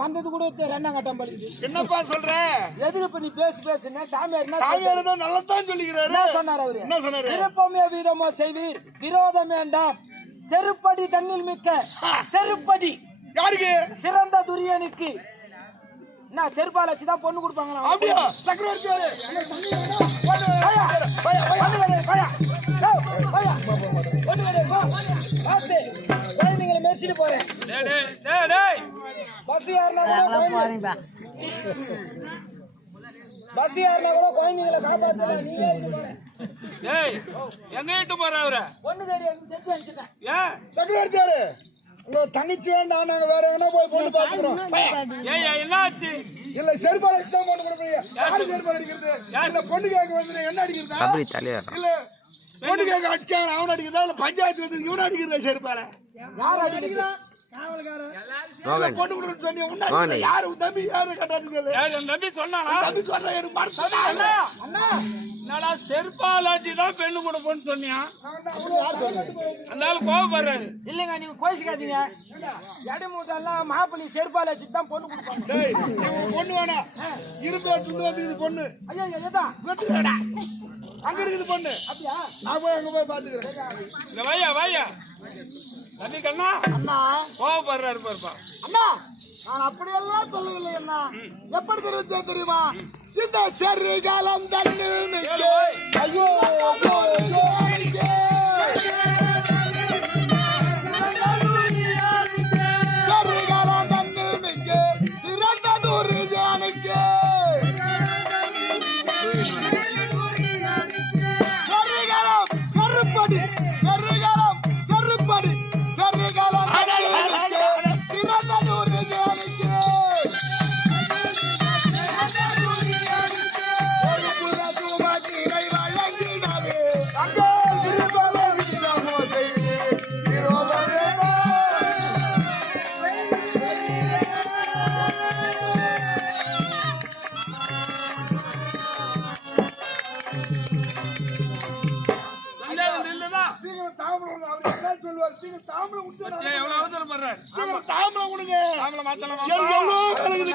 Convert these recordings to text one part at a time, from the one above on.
வந்தது கூட ரெண்டாம் கட்டம் பலிக்குது. என்னப்பா சொல்ற? எதுக்கு இப்ப நீ பேசுனா சாமியார் நல்லதான் சொல்லிக்கிறாரு. சொன்னார் அவரு. என்ன சொன்னாரு? விருப்பமே வீரமோ செய்வீர், விரோதம் வேண்டாம். செருப்படி தண்ணில் மிக்க செருப்படி யாருக்கு? சிறந்த துரியனுக்கு. என்ன செருப்பால வச்சுதான் பொண்ணு கொடுப்பாங்களா? அப்படியா? சக்கரவர்த்தி குழந்தைங்களை மெரிச்சிட்டு போறேன். பஸ் ஏறினா கூட குழந்தைங்களை காப்பாத்தல. நீ எங்க போற அவர பொண்ணு தெரியும். சக்கரவர்த்தி தங்கச்சி வேண்டாம், நாங்க வேற எங்கன்னா போய் பொண்ணு பாத்துக்கிறோம். என்ன ஆச்சு? இல்ல செருப்பால வச்சுதான் பொண்ணு கொடுப்பீங்க. யாரு செருப்பால அடிக்கிறது? இல்ல பொண்ணு கேட்க வந்து என்ன அடிக்கிறதா? இல்ல பொண்ணு கேட்க அடிச்சாங்க அவன் அடிக்கிறதா? இல்ல பஞ்சாயத்து வந்து இவன் அடிக்கிறதா? செருப்பால யாரு அடிக்கிறா? பொண்ணு கொடுன்னு சொல்லி உன்ன யாரு தம்பி யாரு கட்டாதுங்க? தம்பி சொன்னானா? தம்பி சொல்ற எனக்கு மறந்துட்டா. அண்ணா என்னடா செருப்பாலாட்டிதான் பெண்ணு கொடுப்போன்னு சொன்னியா? அந்த ஆளு கோவப்படுறாரு. இல்லங்க நீங்க கோயிச்சுக்காதீங்க. எடை மூட்டெல்லாம் மாப்பிள்ளை செருப்பால வச்சுதான் பொண்ணு கொடுப்பாங்க. பொண்ணு வேணா இரும்பு எடுத்து வந்து இது பொண்ணு. ஐயா எதா அங்க இருக்குது பொண்ணு. அப்படியா? நான் போய் அங்க போய் பாத்துக்கிறேன். வாயா தம்பி கண்ணா. அண்ணா கோவப்படுறாரு பாருப்பா. அண்ணா நான் அப்படியெல்லாம் சொல்லவில்லை. அண்ணா எப்படி தெரியுமா? இந்த செரு காலம் தண்ணு ஐயோ செரு காலம் தண்ணு மிக்க சிறந்த தூரு ஜானுக்கு செருகாலம் செருப்படி செருகாலம் செருப்படி செருகாலம் சிறந்த தூரு ஜானுக்கு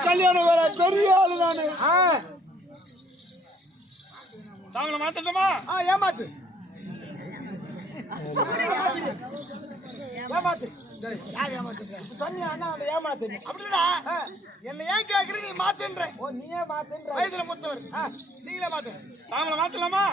கல்யாணம் வேற பெரிய ஆளு நானு. தாங்கள மாத்தட்டுமா? ஏமாத்து ஏமாத்து சொன்னியா? அண்ணா ஏமாத்து அப்படின்னா என்ன ஏன் கேக்குற? நீ மாத்துன்ற. ஓ நீயே மாத்துன்ற. வயதுல மூத்தவர் நீங்களே மாத்து. தாங்கள மாத்தலாமா?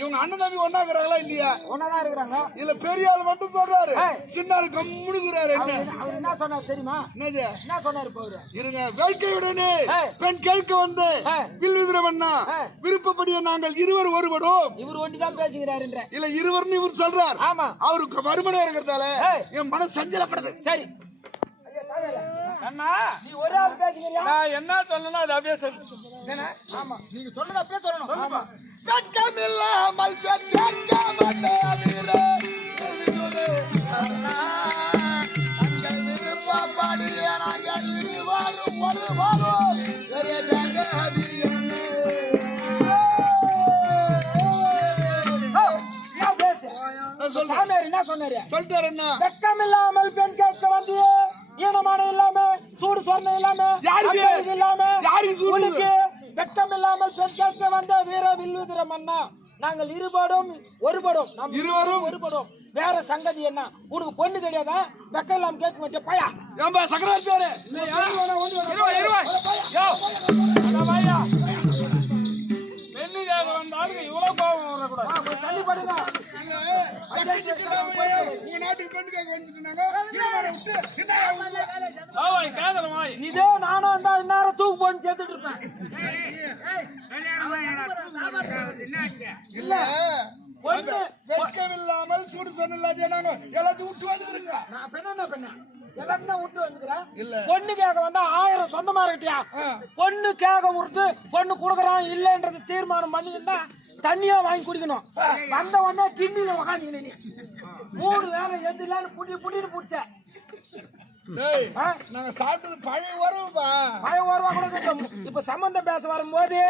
இவங்க அண்ணன் தம்பி ஒன்னா இருக்கிறாங்களா இல்லையா? ஒன்னாதான் இருக்கிறாங்க. இல்ல பெரிய ஆள் மட்டும் சொல்றாரு, சின்ன ஆள் கம்முனுக்குறாரு. அவர் என்ன சொன்னார் தெரியுமா? என்னது என்ன சொன்னாரு? போரு இருங்க. வேட்கையுடனே பெண் கேட்க வந்து வில்விதிரமன்னா விருப்பப்படிய நாங்கள் இருவர் ஒருவடும். இவர் ஒண்டிதான் பேசுகிறாருன்ற. இல்ல இருவர்னு இவர் சொல்றார். ஆமா அவருக்கு மறுமணம் இருக்கிறதால என் மனசு சஞ்சலப்படுது. சரி அண்ணா நீ ஒரு ஆள் பேசுறீங்க. நான் என்ன சொல்லணும் அது அப்படியே சொல்லு. ஆமா நீங்க சொல்றது அப்படியே சொல்லணும். சொல்லுப்பா. கட்டமில்லாமல் சாமியார் என்ன சொன்னாரு? சொல்லிட்டாரு. என்ன வெட்கமில்லாமல் பெண் கேட்க வந்தியே, ஈனமான இல்லாம சூடு சொன்ன இல்லாம இல்லாம வெட்கம் இல்லாமல் பெண் கேட்க வந்த வீர வில்விதிர மன்னா, நாங்கள் இருபடும் ஒருபடும், நாம் இருவரும் ஒருபடும் வேற சங்கதி என்ன உனக்கு பொண்ணு தெரியாதா வெக்கம் இல்லாம கேட்க மாட்டே பையா ஏம்பா சக்கராச்சாரே பெண்ணு கேட்க வந்தாலும் இவ்வளவு கோபம் வரக்கூடாது. தள்ளி படுங்க உங்க நாட்டுக்கு பெண்ணு கேட்க வந்துட்டாங்க காதலமாய் இதே நானும் வந்தா இந்நேரம் தூக்கு போட்டு சேர்த்துட்டு இருப்பேன். இல்ல பொண்ணு வெட்கம் இல்லாமல் சூடு சொன்ன இல்லாத எல்லாத்தையும் விட்டு வந்துருங்க. நான் பெண்ணா பெண்ண எல்லாத்தையும் விட்டு வந்துக்கிறேன். இல்ல பொண்ணு கேட்க வந்தா 1000 சொந்தமா இருக்கட்டியா பொண்ணு கேட்க விடுத்து பொண்ணு கொடுக்குறான் இல்லைன்றது தீர்மானம் பண்ணிக்கிட்டா தண்ணியா வாங்கி குடிக்கணும். வந்த உடனே கிண்ணில உக்காந்துக்கின நீ 3 வேலை எந்திலான்னு புடின்னு பிடிச்ச டேய் நாங்க சாப்பிட்டது பழைய உறவுப்பா. பழைய உறவா கூட கேட்டோம். இப்ப சம்பந்தம் பேச வரும்போது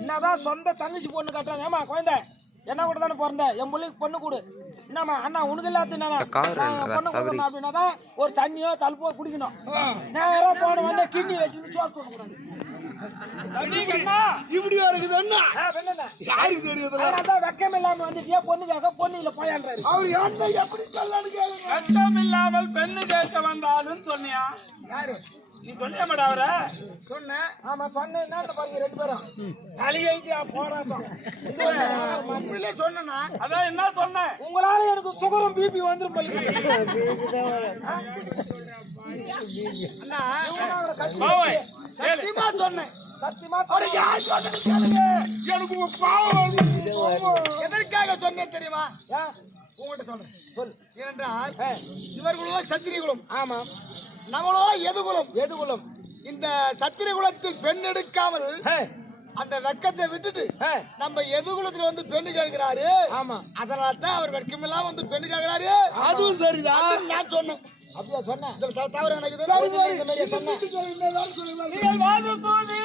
என்னதான் சொந்த தங்கச்சி பொண்ணு கட்டுறாங்க. ஏமா குழந்தை என்ன கூட தானே பிறந்த என் பிள்ளைக்கு பொண்ணு கொடு என்னம்மா அண்ணா உனக்கு இல்லாத பொண்ணு கொடுக்கணும் அப்படின்னாதான் ஒரு தண்ணியோ தழுப்போ குடிக்கணும். நேரா போன உடனே கிண்ணி வச்சுன்னு சோறு சொல்லக்கூடாது. இப்படி இருக்குது அண்ணா யாருக்கு தெரியுது வெக்கம் இல்லாம வந்துட்டியா பொண்ணுக்காக பொண்ணு இல்ல போயான்றாரு. அவர் என்ன எப்படி சொல்லலான்னு கேளுங்க. வெட்கம் இல்லாமல் பெண்ணு கேட்க வந்தாலும் சொன்னியா? யாரு நீ சொல்லிய மாட்டா அவர சொன்ன? ஆமா சொன்னேன் பாருங்க 2 பேரும் தலையைக்கு போராட்டம் சொன்னா அதான் என்ன சொன்னேன் உங்களால எனக்கு சுகரும் பிபி வந்துரும் போல. சத்தியமா சொன்னேன் சத்தியமா எனக்கு பாவம் எதற்காக சொன்னேன் தெரியுமா? உங்கள்கிட்ட சொல்றேன் சொல். ஏனென்றால் இவர்களோ சத்திரிகுலம், ஆமா நம்மளோ எதுகுலம். எதுகுலம் இந்த சத்திரிகுலத்தில் பெண் எடுக்காமல் அந்த வெக்கத்தை விட்டுட்டு நம்ம எதுகுலத்துல வந்து பெண்ணு கேட்கிறாரு. ஆமா அதனால தான் அவர் வெட்கமெல்லாம் வந்து பெண்ணு கேட்கிறாரு. அதுவும் சரிதான் நான் சொன்னேன். அப்படியா சொன்னேன்? தவறு எனக்கு சொன்னேன். நீங்கள் வாது கூடி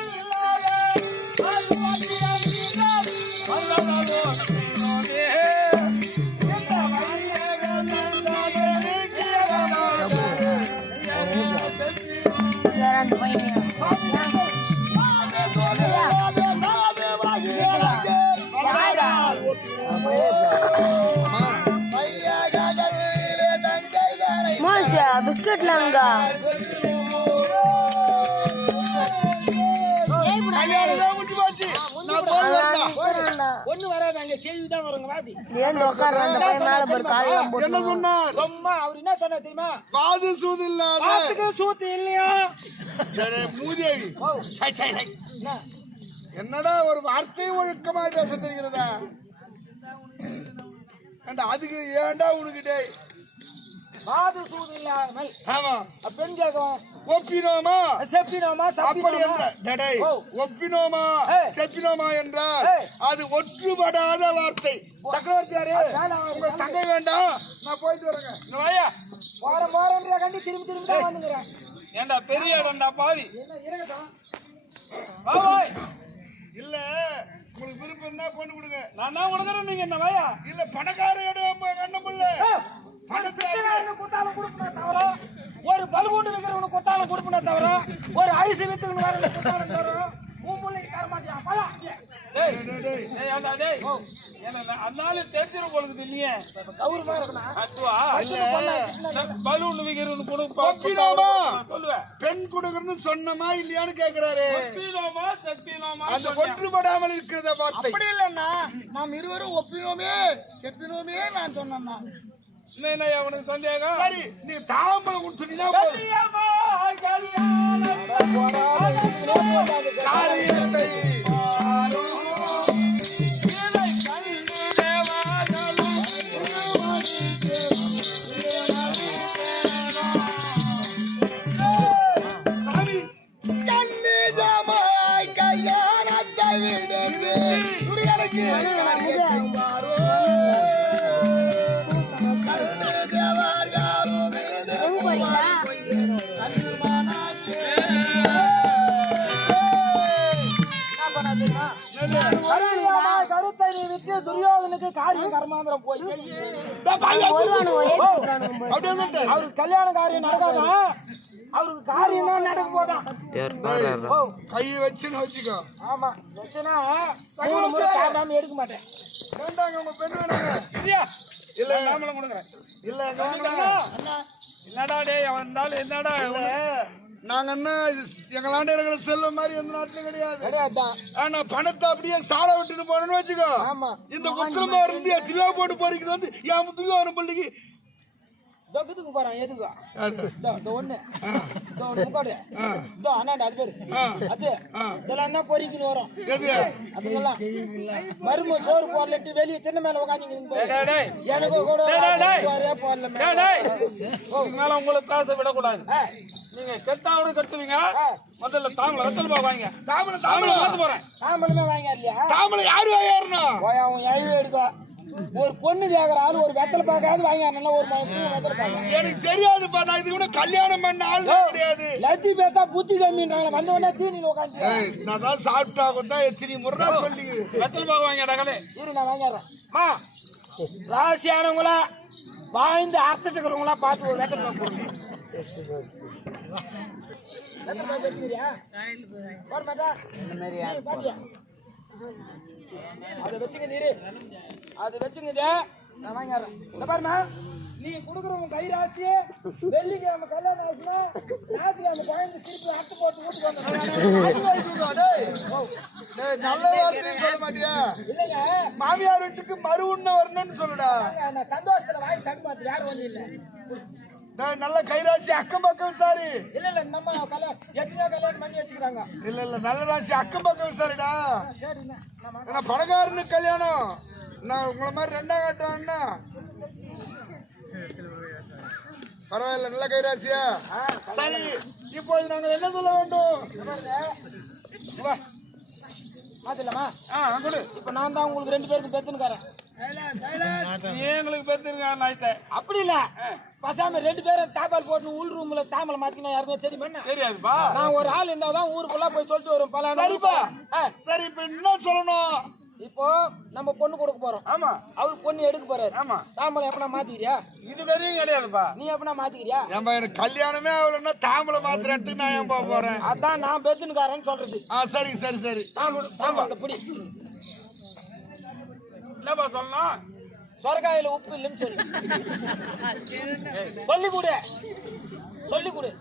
பிஸ்கட்லாங்க ஒண்ணு வராது அங்க கேள்விதான் வருங்க வாடி ஏன் உட்கார்றாங்க என்ன சொன்னார்? சும்மா அவர் என்ன சொன்னா தெரியுமா? வாது சூது இல்லாத பாத்துக்கு சூத்து இல்லையா மூதேவி. என்ன? என்னடா ஒரு வார்த்தை ஒழுக்கமா பேச தெரிகிறதா? அதுக்கு ஏன்டா உனக்கிட்டே பாது சூது இல்லாமல் ஆமா பெண் கேட்கும் ஒப்பினோமா செப்பினோமா அப்படி சப்பினோமா என்ற ஒப்பினோமா செப்பினோமா என்றால் அது ஒற்றுப்படாத வார்த்தை. சக்கரவர்த்தியாரே உங்க தங்கை வேண்டாம், நான் போயிட்டு வரேங்க. போறேன்ற கண்டி திரும்பி தான் வந்துக்கிறேன். ஏண்டா பெரிய இடம்டா பாவி என்ன இருக்கட்டும் இல்ல உங்களுக்கு விருப்பம் இருந்தா கொண்டு கொடுங்க. நான் தான் கொடுக்குறேன் நீங்க என்ன வாயா இல்ல பணக்கார இடம் கண்ணமுல்ல குத்தாலும் கொடுப்பா தவிர ஒரு பல்கூண்டு வைக்கிறவனு குத்தாலும் கொடுப்பா தவிர ஒரு ஐஸ் வித்துக்கணும் வேற குத்தாலும் தவிர உன் பிள்ளைக்கு தர மாட்டியா பழம் அதனால தெரிஞ்சிட போறது இல்லையே கௌரவமா இருக்கணும். அதுவா பலூன் விக்கிறவனு சொல்லுவேன். பெண் கொடுக்கறன்னு சொன்னமா இல்லையான்னு கேக்குறாரு. ஒப்பினோமா செப்பினோமா அந்த ஒன்றுபடாமல் இருக்கிறத வார்த்தை அப்படி இல்லைன்னா நாம் இருவரும் ஒப்பினோமே செப்பினோமே நான் சொன்னேன்னா என்ன அவனுக்கு சந்தேகம்? சரி நீ தாம்பலம் கொடுத்துட்டீங்கன்னா காரியத்தை கையானத்தை விடுத்து துரியனுக்கு கருத்தை நீ விட்டு துரியோதனுக்கு காரியம் கர்மாந்திரம் போய் அவருக்கு கல்யாண காரியம் நடக்காதா? அவருக்கு காரியம் தான் நடக்க போதான். கையை வச்சுன்னு வச்சுக்கோ. ஆமா வச்சுனா 3 முறை சாப்பிடாம எடுக்க மாட்டேன். வேண்டாங்க உங்க பெண் வேணாங்க. இல்ல தாம்பலம் கொடுக்குறேன். இல்ல எங்க கண்ணா, என்னடா டேய் வந்தாலும் என்னடா நாங்க என்ன எங்களாண்ட இருக்கிற செல்வம் மாதிரி எந்த நாட்டிலும் கிடையாது. கிடையாதுதான். ஆனா பணத்தை அப்படியே சாலை விட்டுட்டு போனோம்னு வச்சுக்கோ. ஆமா. இந்த உத்திரமா இருந்து எத்தனையோ போட்டு போறீங்கன்னு வந்து என் முத்துக்கு வரும் பள்ளிக்கு தொகுத்துக்கு போறான் எதுங்க ஒண்ணு முக்காடு அண்ணாண்ட அது பேரு அது இதெல்லாம் என்ன பொறிக்குன்னு வரும் அதுங்கெல்லாம் மரும சோறு போடலட்டு வெளியே சின்ன மேல உட்காந்து எனக்கு கூட போடல மேல உங்களுக்கு காசை விடக்கூடாது. நீங்க கெட்டாவோட கட்டுவீங்க. முதல்ல தாமலை வெத்தல் போவாங்க. தாமலை பார்த்து போறேன். தாமலமே வாங்க இல்லையா? தாமலை யாரு வாங்கணும்? அவன் எழுதி எடுக்க ஒரு பொண்ணு கேக்குறாரு ஒரு வெத்தலை பார்க்காது வாங்க ஒரு வெத்தலை பார்க்க எனக்கு தெரியாது பார்த்தா இது கூட கல்யாணம் பண்ண ஆள் கிடையாது. லத்தி பேத்தா புத்தி கம்மின்றாங்க வந்தவொடனே தீனில உட்காந்து நான் தான் சாப்பிட்டா கூட எத்தனை முறை சொல்லி வெத்தல் போவாங்க டகலே. இரு நான் வாங்கிடுறேன். ராசியானவங்களா வாழ்ந்து அர்த்தத்துக்கு இருக்கிறவங்களா பார்த்து ஒரு வெத்தலை போடுங்க. அதை வச்சுங்க நீரு அதை வச்சுங்க நான் வாங்கிடுறேன். இந்த பாருமா நீ கொடுக்குறவங்க கை ராசி வெள்ளிக்கிழமை கல்யாணம் ஆச்சுன்னா ராத்திரி அந்த குழந்தை திருப்பி அட்டு போட்டு வீட்டுக்கு நல்ல வார்த்தையும் சொல்ல மாட்டியா? இல்லைங்க மாமியார் வீட்டுக்கு மறு உண்ண வரணும்னு சொல்லுடா. நான் சந்தோஷத்துல வாங்கி தண்ணி பார்த்து வேற ஒன்றும் இல்லை. நல்ல கைராசி அக்கம் பக்கம் விசாரி. இல்ல இல்ல நம்ம கல்யாணம் எத்தனையோ கல்யாணம் பண்ணி வச்சுக்கிறாங்க. இல்ல நல்ல ராசி அக்கம் பக்கம் விசாரிடா. சரிண்ணா ஏன்னா பணக்காரனு கல்யாணம் நான் உங்களை மாதிரி ரெண்டாம் காட்டுறேன்னா பரவாயில்ல. நல்ல கைராசியா? சரி இப்போது நாங்கள் என்ன சொல்ல வேண்டும்? மாத்திரலாமா? இப்ப நான் தான் உங்களுக்கு 2 பேருக்கு பெத்துனுக்காரன். எங்களுக்கு பெத்துருங்க. அப்படி இல்ல பசாம 2 பேரும் தாப்பால் போட்டு உள் ரூம்ல தாமலை மாத்தினா யாருக்கும் தெரியுமா? தெரியாதுப்பா. நான் ஒரு ஆள் இருந்தாதான் ஊருக்குள்ள போய் சொல்லிட்டு வரும் பல. சரிப்பா சரி இப்ப என்ன சொல்லணும்? இப்போ நம்ம பொண்ணு கொடுக்க போறோம். ஆமா. அவரு பொண்ணு எடுக்க போறாரு. ஆமா. தாமலை எப்பனா மாத்திக்கிறியா? இது வரையும் கிடையாதுப்பா. நீ எப்பனா மாத்திக்கிறியா? ஏன்பா எனக்கு கல்யாணமே ஆகலன்னா தாம்பலை மாத்திர இடத்துக்கு நான் ஏன்பா போறேன்? அதான் நான் பெத்துனுக்காரன்னு சொல்றது. சரி சரி சரி தாமலை பிடி. என்னப்பா சொல்லலாம்? சொரக்காயில உப்பு இல்லைன்னு சொல்லு. சொல்லி கொடு சொல்லி கொடு.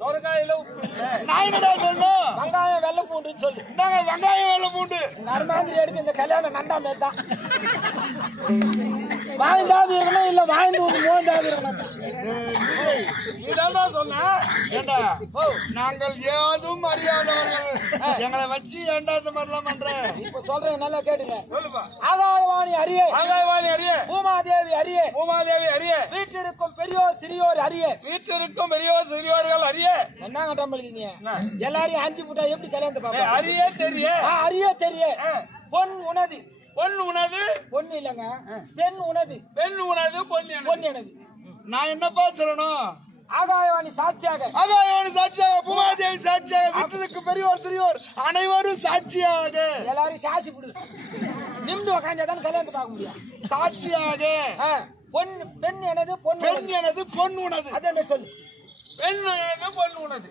சொரக்காயில உப்பு இல்லை. நான் என்னடா சொல்லணும்? வெங்காயம் வெள்ளை பூண்டுன்னு சொல்லு. நாங்க வெங்காயம் வெள்ளை பூண்டு நர்மாந்திரி எடுக்க இந்த கல்யாணம் நண்டாமே தான் வாழ்ந்தாவது இருக்கணும் இல்ல வாழ்ந்து மோந்தாவது இருக்கணும். இதெல்லாம் சொன்ன ஏண்டா நாங்கள் ஏதும் அறியாதவர்கள் எங்களை வச்சு ஏண்டா இந்த மாதிரிலாம் பண்றேன்? இப்ப சொல்றேன் நல்லா கேட்டுங்க. சொல்லுப்பா. ஆகாயவாணி அரியே ஆகாயவாணி அரிய பூமாதேவி அரியே பூமாதேவி அரிய வீட்டில் இருக்கும் பெரியோர் சிறியோர் அரியே வீட்டில் இருக்கும் பெரியோர் சிறியோர்கள் அரிய என்ன கட்டம் பண்ணிருக்கீங்க? எல்லாரையும் 5 புட்டா எப்படி கல்யாணத்தை பாப்பா? அரியே தெரிய அரியே தெரிய பொன் உனது பொண்ணு உனது பொண்ணு இல்லங்க பெண் உனது பெண் உனது பொன் எனது. நான் என்னப்பா சொல்லணும்? ஆகாயவாணி சாட்சியாக ஆகாயவாணி சாட்சியாக பூமாதேவி சாட்சியாக வீட்டிற்கு பெரியோர் சிறியோர் அனைவரும் சாட்சியாக எல்லாரையும் சாட்சி பிடி நிமிந்து உக்காந்தாதான் கல்யாணத்தை பார்க்க முடியும். சாட்சியாக பொன் பெண் எனது பெண் எனது பொன் உனது அதான் சொல்லு. பெண் உனது பொண்ணு உனது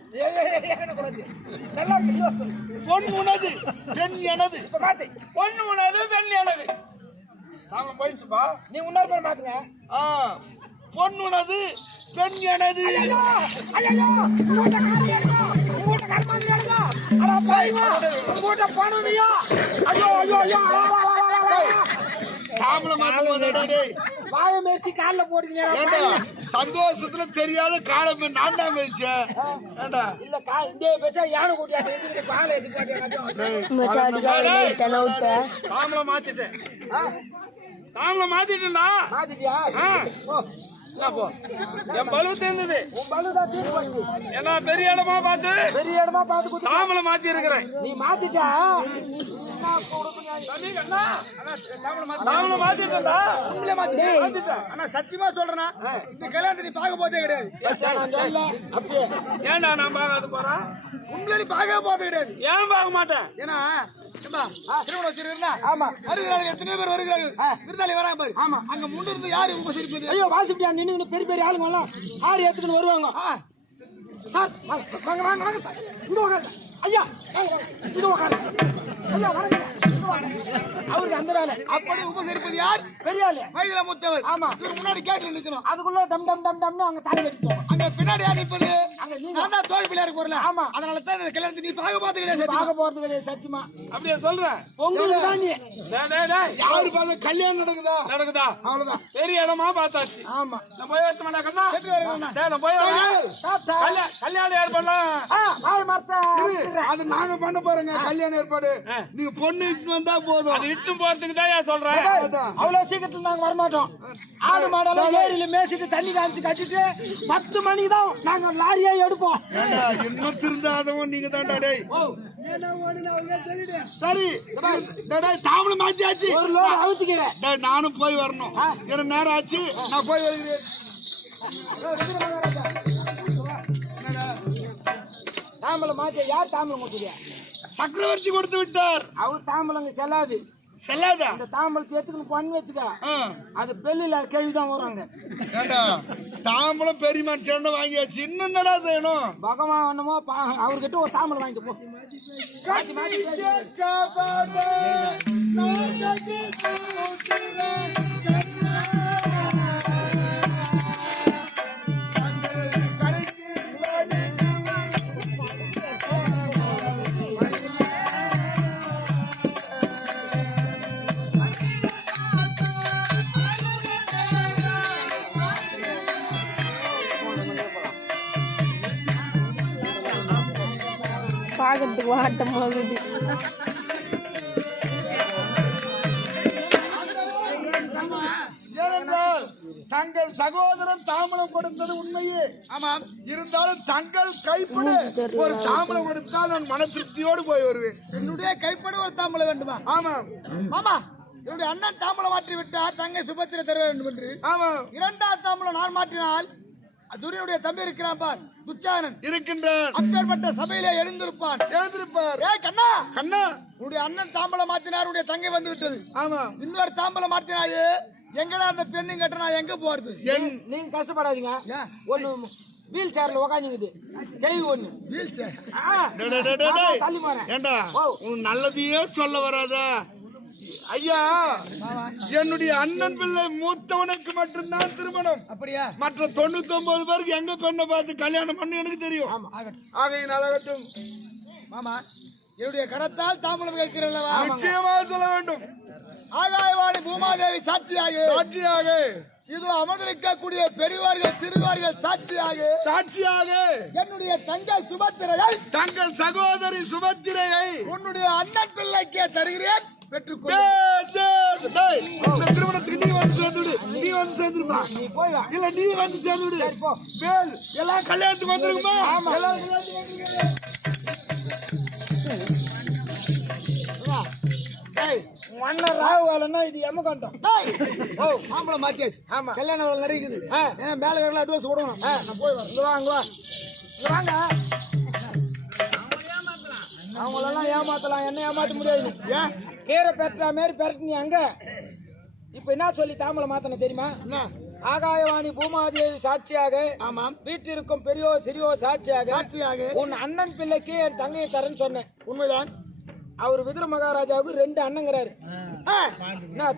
நல்லா தெளிவா சொல்லு. பொன் உனது பெண் எனது. இப்ப மாத்து. பொண்ணு உனது பெண் எனது. நாங்க போயிடுச்சுப்பா. நீ இன்னொரு பேர் மாத்துங்க. பொன் உனது பெண் எனது. வாய மேய்ச்சி காலில் போடுறீங்க. சந்தோஷத்துல தெரியாத காலம் நான் தான் மேய்ச்சேன். இல்ல இந்த பேச்சா யானை கூட்டியாட்டு காலை தாமலை மாத்திட்டேன். தாமலை மாத்திட்டா மாத்திட்டியா? என் பலு தெரிஞ்சது. உன் பலுதான் தீர்ந்து போச்சு. ஏன்னா பெரிய இடமா பார்த்து தாமலை மாத்தி இருக்கிறேன். நீ மாத்திட்டா தாமலை மாத்திட்டா ஆனா சத்தியமா சொல்றேன்னா இந்த கல்யாணத்தை நீ பார்க்க போதே கிடையாது. அப்படியே ஏன்டா நான் பார்க்காது போறேன்? உங்களை பார்க்க போதே கிடையாது. ஏன் பார்க்க மாட்டேன்? ஏன்னா திருமணம் வச்சிருக்கா? ஆமா வருகிறார்கள், எத்தனையோ பேர் வருகிறார்கள். விருந்தாளி வராம பாரு. ஆமா அங்க முன்ன இருந்து யாரு உபசரிப்பது? ஐயோ வாசிப்பியா நின்று பெரிய பெரிய ஆளுங்க எல்லாம் ஆறு ஏத்துக்குன்னு வருவாங்க. சார் வாங்க வாங்க வாங்க வாங்க சார். இங்க உட்காரு ஐயா. வாங்க வாங்க இங்க உட்காரு. ஐயா, வணக்கம். இங்க வாங்க. அவருக்கு அந்த வேலை. அப்படி உபசரிப்பது யார்? பெரிய ஆளு. வயதுல மூத்தவர். ஆமா. இவர் முன்னாடி கேட்டு நிக்கணும். அதுக்குள்ள டம் டம் டம் டம்னு அங்க தாலி கட்டிப்போம். அங்க பின்னாடி யார் நிப்பது? அங்க நீங்க. நான் தான் தோல் பிள்ளையாருக்கு போறல. ஆமா. அதனால தான் இந்த கல்யாணத்தை நீ பாக்க போறது கிடையாது. பார்க்க போறது கிடையாது சத்தியமா. அப்படியே சொல்றேன். உங்களுக்கு தான் நீ. டேய். யாரு பார்த்த கல்யாணம் நடக்குதா? நடக்குதா? அவ்வளவுதான். பெரிய இடமா பார்த்தாச்சு. ஆமா. நான் போய் வரட்டுமா கண்ணா? செட்டு வரேன். டேய் நான் போய் வரேன். தாத்தா. கல்யாணம் ஏற்படலாம். வாய் மார்த்தா. அது நாங்க பண்ண போறோங்க கல்யாண ஏற்பாடு. நீங்க பொண்ணு இட்டு வந்தா போதும். அது விட்டு போறதுக்கு தான் ஏன் சொல்றேன். அவ்வளவு சீக்கிரத்துல நாங்க வரமாட்டோம். ஆடு மாடெல்லாம் ஏரியில மேய்ச்சிட்டு தண்ணி காமிச்சு கட்டிட்டு 10 மணிக்கு தான் நாங்க லாரியா எடுப்போம். இன்னும் திருந்தாதவன் நீங்க தான்டா டேய். சரி டேய் தாமலை மாத்தியாச்சு. ஒரு லோடு அவுத்துக்கிறேன். டேய் நானும் போய் வரணும். எனக்கு நேரம் ஆச்சு. நான் போய் வருகிறேன். தாம்பலம் மாத்தியா? யார் தாம்பலம் கொடுத்துறியா? சக்கரவர்த்தி கொடுத்து விட்டார். அவர் தாம்பலங்க செல்லாது. செல்லாதா? இந்த தாம்பலத்தை எடுத்துக்கணும் பண்ணி வச்சுக்க. அது பெல்லில கேள்விதான் வராங்க. ஏண்டா தாம்பலம் பெரிய மனுஷன் வாங்கியாச்சு. இன்னும் என்னடா செய்யணும்? பகவான் என்னமோ அவர்கிட்ட ஒரு தாம்பலம் வாங்கிட்டு போ. பார்க்கறதுக்கு வாட்டமா இருக்குது. ஏனென்றால் தங்கள் சகோதரன் தாம்பலம் கொடுத்தது உண்மையே. ஆமாம். இருந்தாலும் தங்கள் கைப்பட ஒரு தாம்பலம் கொடுத்தால் நான் மன திருப்தியோடு போய் வருவேன். என்னுடைய கைப்பட ஒரு தாம்பலம் வேண்டுமா? ஆமாம். ஆமா. என்னுடைய அண்ணன் தாம்பலம் மாற்றி விட்டார், தங்கை சுபத்திர தர வேண்டும் என்று. ஆமாம். 2வது தாம்பலம் நான் மாற்றினால் துரியனுடைய தம்பி இருக்கிறான் பார், துச்சாதனன் இருக்கின்றான். அப்பேற்பட்ட சபையிலே எழுந்திருப்பான். ஏய் கண்ணா, கண்ணா உன்னுடைய அண்ணன் தாம்பலம் மாற்றினார், உன்னுடைய தங்கை வந்து விட்டது. ஆமாம். இன்னொரு தாம்பலம் மாற்றினாயே, எங்கடா அந்த பெண்ணு கட்ட நான் எங்க போறது? நீங்க கஷ்டப்படாதீங்க. ஒண்ணு வீல் சேர்ல உக்காந்துக்குது. தெய்வம் ஒண்ணு வீல் சேர். தள்ளி போறேன். ஏண்டா உன் நல்லதையே சொல்ல வராதா? ஐயா, என்னுடைய அண்ணன் பிள்ளை மூத்தவனுக்கு மட்டும்தான் திருமணம். அப்படியா? மற்ற 99 பேருக்கு எங்க பெண்ணை பார்த்து கல்யாணம் பண்ணு எனக்கு தெரியும். ஆகையினால் ஆகட்டும். மாமா, என்னுடைய கடத்தால் தாம்பலம் கேட்கிறல்லவா? நிச்சயமாக சொல்ல வேண்டும். ஆகாயவாணி பூமாதேவி சாட்சியாக, சாட்சியாக இது அமர்ந்திருக்கக்கூடிய பெரியவார்கள் சிறுவார்கள் சாட்சியாக என்னுடைய தங்கை சுபத்திரையை, தங்கள் சகோதரி சுபத்திரையை உன்னுடைய அண்ணன் பிள்ளைக்கே தருகிறேன், பெற்றுக்கொள். திருமணத்துக்கு நீ வந்து சேர்ந்துடு. நீ வந்து சேர்ந்துருப்பா. நீ போய் வா. இல்ல நீ வந்து சேர்ந்துடு. வேல் எல்லாம் கல்யாணத்துக்கு வந்துருக்குமா? எல்லாம் மன்னர் ராவு வேலைன்னா இது எமகண்டம். தாம்பலம் மாத்தியாச்சு. ஆமா. கல்யாணம் வேலை நிறைக்குது. ஏன்னா மேல வரல அட்வான்ஸ் கொடுக்கணும். நான் போய் வரேன். இங்க வாங்க, இங்க வாங்க. அவங்களெல்லாம் ஏமாத்தலாம், என்ன ஏமாத்த முடியாது. ஏன் கீரை பெற்றா மாரி பெரட்டு நீ அங்க. இப்ப என்ன சொல்லி தாம்பலம் மாத்தன தெரியுமா? ஆகாயவாணி பூமாதேவி சாட்சியாக, ஆமாம், வீட்டிற்கும் பெரியோர் சிறியோர் சாட்சியாக உன் அண்ணன் பிள்ளைக்கு என் தங்கையை தரேன்னு சொன்னேன். உண்மைதான். அவர் விதுர மகாராஜாவுக்கு 2 அண்ணங்கிறாரு.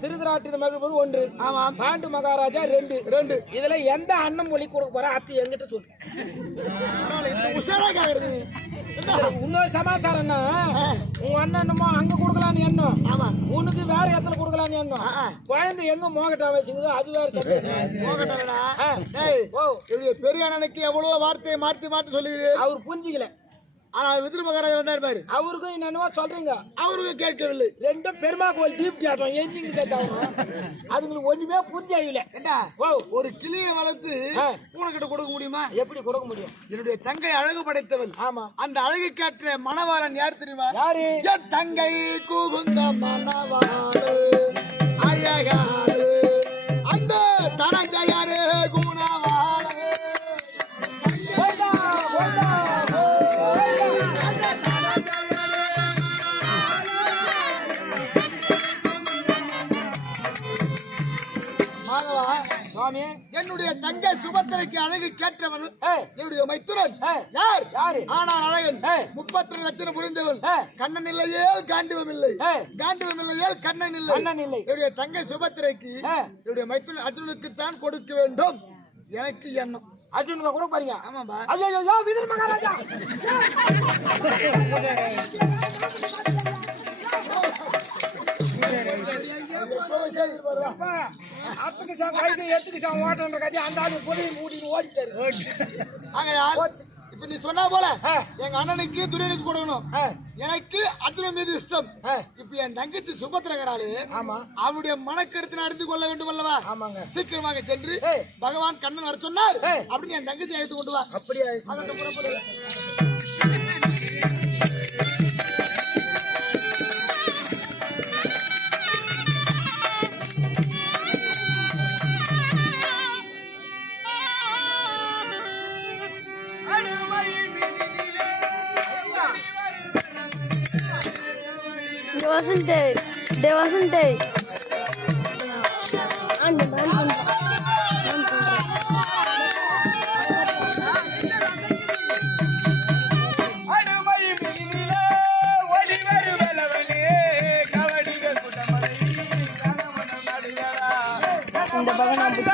திருதராட்டிர மகள் 1, ஆமாம், பாண்டு மகாராஜா 2. இதுல எந்த அண்ணன் மொழி கொடுக்க போற அத்து என்கிட்ட சொல்லு. உஷாராக இருக்கு. இன்னொரு சமாச்சாரம்னா, உன் அண்ணனுமோ அங்க கொடுக்கலான்னு எண்ணம், ஆமா, உனக்கு வேற இடத்துல கொடுக்கலான்னு எண்ணம். குழந்தை எங்க மோகட்டா வச்சுக்குதோ அது வேற சட்டம். போகட்டா பெரிய அண்ணனுக்கு எவ்வளவு வார்த்தையை மாற்றி சொல்லுகிறேன். அவர் புரிஞ்சிக்கல. ஆனா விதுர மகாராஜா வந்தாரு பாரு, அவருக்கும் என்னவோ சொல்றீங்க, அவருக்கு கேட்கவில்லை. 2 பெருமா கோயில் தீப்தி ஆட்டம் எஞ்சிங்க கேட்டாங்க. அதுங்களுக்கு ஒண்ணுமே புரிஞ்சாயில்ல. ஒரு கிளியை வளர்த்து பூனைக்கிட்ட கொடுக்க முடியுமா? எப்படி கொடுக்க முடியும்? என்னுடைய தங்கை அழகு படைத்தவன். ஆமா. அந்த அழகு கேட்ட மணவாளன் யார் தெரியுமா? யாரு? என் தங்கை கூகுந்த மணவாளன் அழகாரு அந்த தனஞ்சயாரு குணவாளன். என்னுடைய தங்கை சுபத்திர சுபத்திரைக்கு அழகு கேட்டவன் ஏய். என்னுடைய மைத்துனன் ஏய். யார் யாரு? ஆனால் அழகன் ஏய். 32 லட்சம் புரிந்தவன் ஏய். கண்ணன் இல்லையே காண்டிவம் இல்லை ஏய். காண்டிவம் இல்லையே கண்ணன் இல்லை கண்ணன் இல்லை. என்னுடைய தங்கை சுபத்திரைக்கு ஏய். என்னுடைய மைத்துனன் அர்ஜுனுக்கு தான் கொடுக்க வேண்டும் எனக்கு எண்ணம். அர்ஜுனுக்கு கூட பாருங்க. ஆமாம்பா. ஐயோ ஐயோ விதிர் மகாராஜா. அப்பா, அத்துக்கு சாங் கைது எத்துக்கு சாங் ஓட்டன்ற கதை அந்த ஆளு பொதுவை மூடிட்டு ஓடிட்டாரு. ஆகையால் இப்ப நீ சொன்னா போல ஆ. எங்க அண்ணனுக்கு துரியனுக்கு கொடுக்கணும். ஆ. எனக்கு அர்ஜுனன் மீது இஷ்டம். ஆ. இப்ப என் தங்கச்சி சுபத்திரகராளு ஆமா. அவருடைய மனக்கருத்தினை அறிந்து கொள்ள வேண்டும் அல்லவா? ஆமாங்க. சீக்கிரமாக சென்று ஏய். பகவான் கண்ணன் வர சொன்னார் ஏய். அப்படின்னு என் தங்கச்சி அழைத்து கொண்டு வா. அப்படியா? அவன்கிட்ட புறப்படு. டே வசந்தே ஆண்டு நான் இந்த பக்கம் நான் புத்தி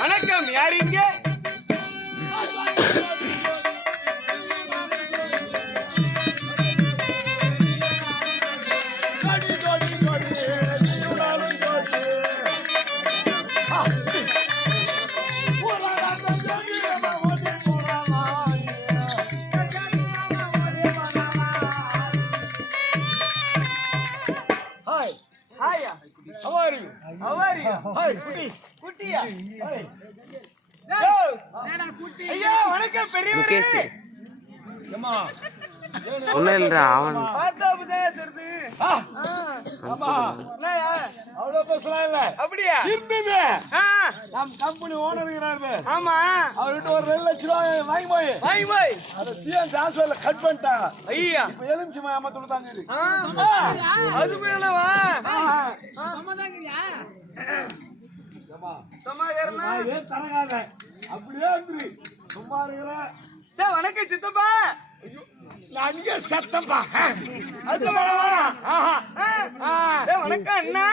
வணக்கம், யார் இங்க? How are you? How are you? Hi, Kutis. குட்டியா? Hi. ஐயா, வணக்கம் பெரியவரே. ஒன்னும் இல்லடா அவன் பார்த்தா அப்படிதான் தெரியுது. ஆமா. என்னய்யா? அவ்வளவு பேசலாம் இல்ல. அப்படியா? இருந்தது. ஆ, நம் கம்பெனி ஓனர் இருக்கிறாரு. ஆமா. அவர்கிட்ட ஒரு 2 லட்சம் ரூபாய் வாங்கி போய் வாய் போய். அத சிஎம் டிரான்ஸ்ஃபர்ல கட் பண்ணிட்டாங்க. ஐயா. இப்ப எலுமிச்சை ஏமாத்தோட தாங்க இருக்கு. அது வேணவா? நான் ஏன் தரங்காத அப்படியே வந்துரு. சும்மா இருக்கிற. சார் வணக்கம் சித்தப்பா. நான் அங்கே சத்தம்பா. அது வேணாம். வணக்கம் அண்ணா.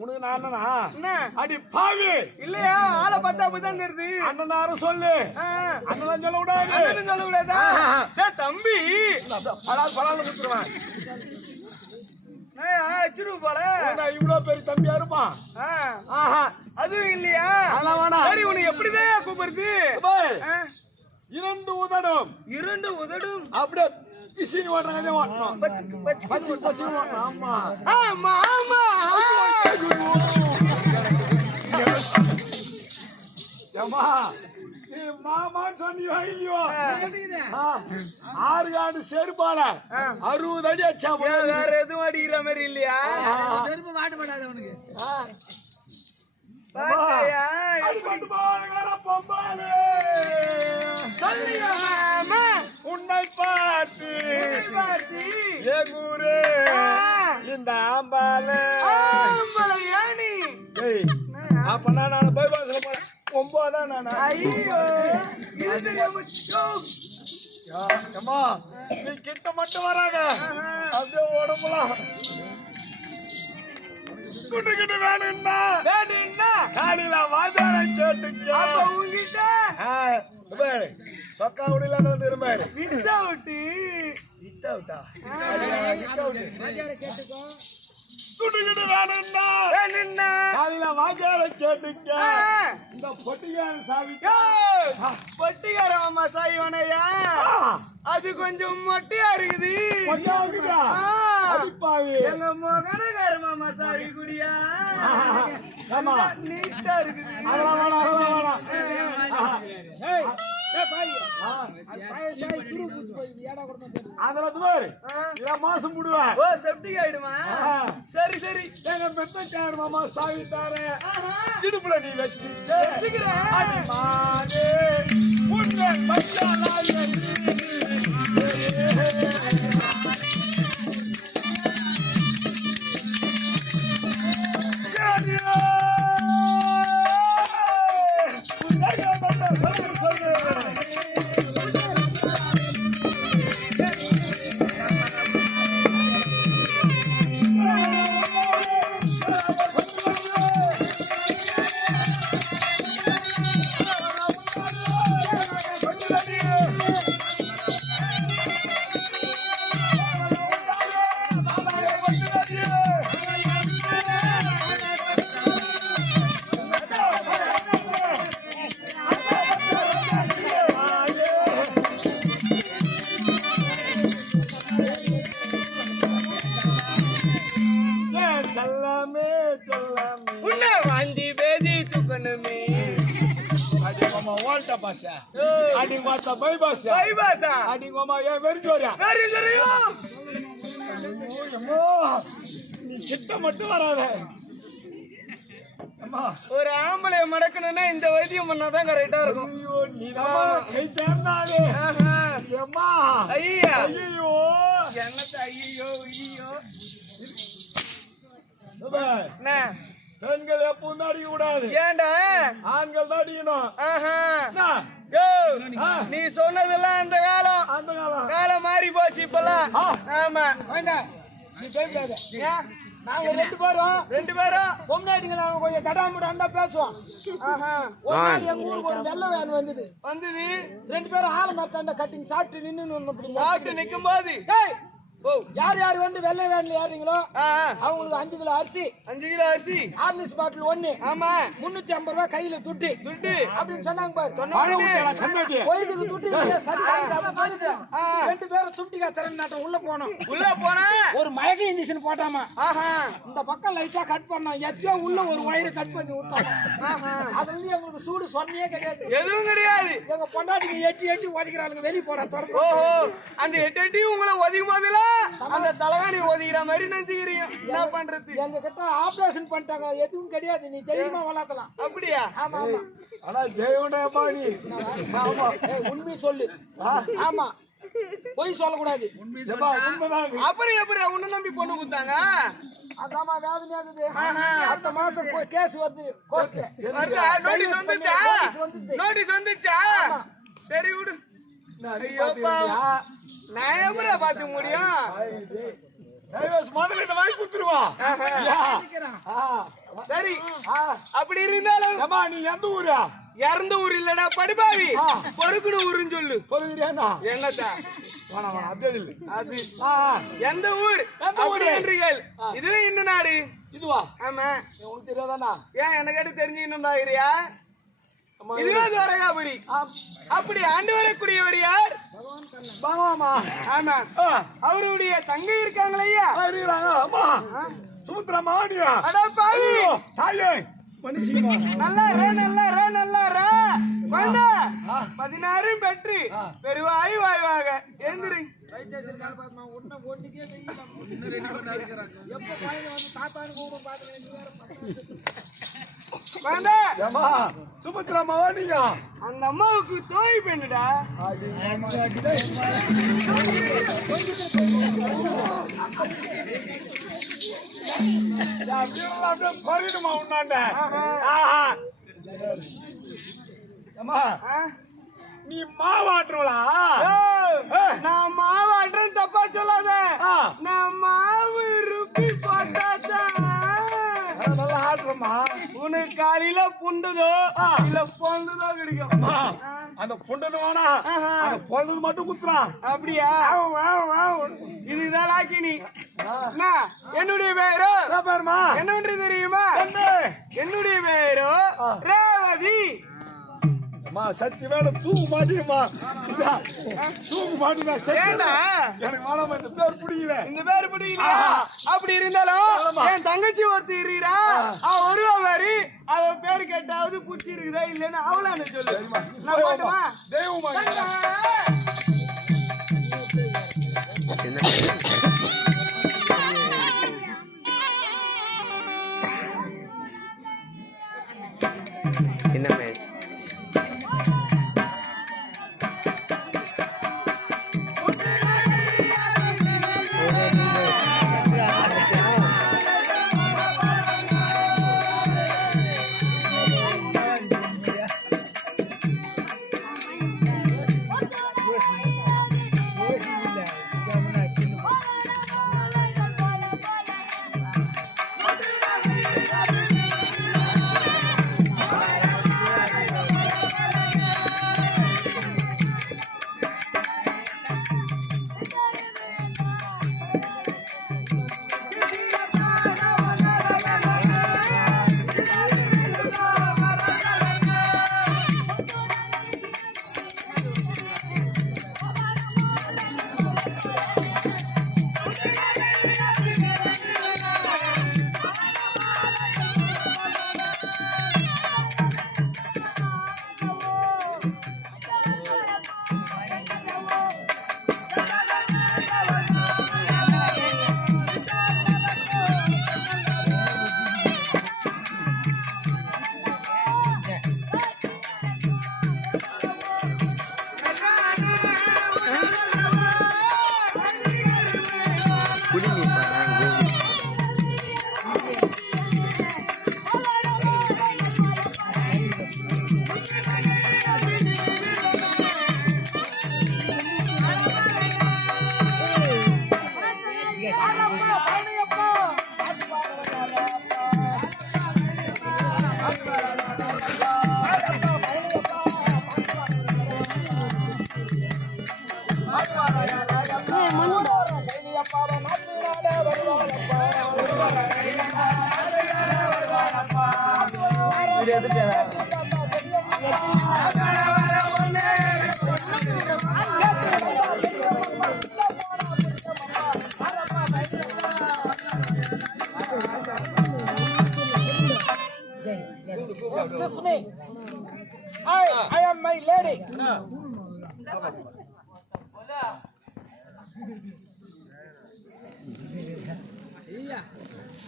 உனக்கு நான் அண்ணனா? என்ன? அடி பாவி. இல்லையா, ஆளை பார்த்தா அப்படிதான் தெரியுது. அண்ணனாரும் சொல்லு. அண்ணன் சொல்ல கூடாது. அண்ணன்னு சொல்ல கூடாதா? சார் தம்பி. பலான்னு கொடுத்துருவேன். அச்சுரு போல. இவ்வளவு பெரிய தம்பியா இருப்பான். அதுவும் இல்லையா? அதெல்லாம் வேணாம். சரி, உனக்கு எப்படிதான் கூப்பிடுறது? பாரு, 2 உதடும். 2 உதடும். அப்படியே பிசினு ஓட்டுறாங்க ஓட்டணும். பச்சு பச்சு பச்சு ஓட்டணும். ஆமா ஆமா ஆமா. ஏமா நீ மாமான்னு சொன்னியோ இல்லையோ 6 ஆண்டு செருப்பால 60 அடி அடிச்சா வேற எதுவும் அடிக்கிற மாதிரி இல்லையா? செருப்பு மாட்டு மாட்டாது அவனுக்கு. உன்னை பார்த்து எங்கூரே இந்த ஆம்பால அப்பனா நான் போய் பாசல போறேன் 9 தான் நானா. அம்மா நீ கிட்ட மட்டும் வராங்க அப்படியே ஓடலாம். குட்டுக்கிட்டு வேணும்னா காலையில வாஜான கேட்டுக்க சொக்கா விடலான்னு வந்து இருப்பாரு. குட்டுக்கிட்டு வேணும்னா காலையில வாஜான கேட்டுக்க இந்த பொட்டியார சாவி பொட்டிக்கார மாமா சாய் வனையா அது கொஞ்சம் மொட்டையா இருக்குது. எங்க மகனகார மாமா சாவி குடியா நீட்டா இருக்குது. மாசம் போடுவேன். ஓ செப்டிக் ஆயிடுமா? சரி சரி எங்க மெத்தாரு மாமா சாவி தார இடுப்புல நீ வச்சுக்கிறேன். நீ கிட்ட மட்டும் வராத. ஒரு ஆம்பளை மடக்கணும்னா இந்த வைத்தியம் பண்ணாதான் கரெக்டா இருக்கும். ஐயா ஐயோ என்னத்த ஐயோ ஐயோ பெண்கள் எப்பவும் அடிக்க கூடாது. ஏண்டா ஆண்கள் தான் அடிக்கணும். நீ சொன்னதெல்லாம் அந்த காலம் மாறி போச்சு இப்பெல்லாம். ஆமா நீ பேசாத. நாங்க 2 பேரும் பொம்னாட்டிங்க நாங்க கொஞ்சம் தடாமுடா இருந்தா பேசுவோம். ஒரு நாள் எங்க ஊருக்கு ஒரு வெள்ளை வேன் வந்தது. 2 பேரும் ஆலமரத்தாண்ட கட்டிங் சாப்பிட்டு நின்னு நிக்கும் போது யார் யார் வந்து வெள்ளை வேன்ல ஏறீங்களோ அவங்களுக்கு 5 கிலோ அரிசி 6 பாட்டில் 1 ஆமா 350 ரூபாய் கையில துட்டு அப்படின்னு சொன்னாங்க பாரு. கோயிலுக்கு துட்டு 2 பேரும் துட்டிக்கா திறன் உள்ள போனா ஒரு மயக்க இன்ஜெக்ஷன் போட்டாமா. இந்த பக்கம் லைட்டா கட் பண்ணோம். எச்சோ உள்ள ஒரு வயிறு கட் பண்ணி விட்டோம். அது வந்து எங்களுக்கு சூடு சொன்னியே கிடையாது. எதுவும் கிடையாது. எங்க பொண்டாட்டிங்க எட்டி ஒதுக்கிறாங்க. வெளியே போட தொடர்பு அந்த 8 உங்களை ஒதுக்கும் போதுல அந்த தலகாணி ஒதுக்கிற மாதிரி நினைச்சுக்கிறீங்க. என்ன பண்றது? எங்க கிட்ட ஆபரேஷன் பண்ணிட்டாங்க. எதுவும் கிடையாது. நீ தைரியமா வளர்க்கலாம். அப்படியா? ஆமா ஆமா. ஆனா ஜெயவனேப்பா நீ ஆமா உண்மை சொல்லு. ஆமா பொய் சொல்லக்கூடாது. அப்புறம் எப்படி உன்னை நம்பி பொண்ணு கொடுத்தாங்க? அதாமா வேதனையாகுது. அடுத்த மாசம் கேஸ் வருது கோர்ட்ல. நோட்டீஸ் வந்துச்சா? சரி விடு. நான் எப்படி பார்த்து முடியும்? முதல்ல வாங்கி குத்துருவா. சரி அப்படி இருந்தாலும் நீ எந்த ஊரா? இறந்த ஊர் இல்லடா படுபாவி. பொறுக்குடு ஊருன்னு சொல்லு. பொறுக்குறியா? என்னத்தா அது எந்த ஊர் என்றீர்கள்? இதுவே என்ன நாடு? இதுவா? ஆமா உனக்கு தெரியாதானா? ஏன் எனக்கு தெரிஞ்சுக்கணும்டாகிறியா? இதுவே துவரகாபுரி. அப்படி ஆண்டு வரக்கூடியவர் யார்? ஆமா அவருடைய தங்கை இருக்காங்களையா? சுமுத்திரமானியா? அட பாவி தாயே நல்லா 16 பெற்று பெருவாய் வாழ்வாக எழுந்திரு. சுபத்ரா அம்மாவா நீங்க? அந்த அம்மாவுக்கு தோய் பெண்ணுடா. அப்படியே குறையுமா உன்னாண்ட? அம்மா நீ மாவாட்டுறவளா? நான் மாவாட்டுறேன் தப்பா சொல்லாத. நான் மாவு ருப்பி போட்டாதான் நல்லா ஆட்டுறமா. உனக்கு காலையில புண்டுதோ இல்ல பொந்ததோ கிடைக்கும். அந்த பொண்டது வேணா, அந்த பொந்தது மட்டும் குத்துறான். அப்படியா? இதுதான் லாக்கினி. என்னுடைய பேரோ பேருமா என்னன்னு தெரியுமா? என்னுடைய பேரோ ரேவதி. சத்தி வேலை தூக்கு மாட்டிடுமா? தூக்கு மாட்டினா எனக்கு வேணாமா, இந்த பேர் பிடிக்கல. இந்த பேர் பிடிக்கல. அப்படி இருந்தாலும் என் தங்கச்சி ஒருத்தி இருக்கிறா, அவ வருவா மாதிரி அவ பேரு கேட்டாவது புடிச்சி இருக்குதா இல்லன்னு அவளான்னு சொல்லு. நான் பாட்டுமா தெய்வமா சின்ன பையன் Excuse me. I am my lady.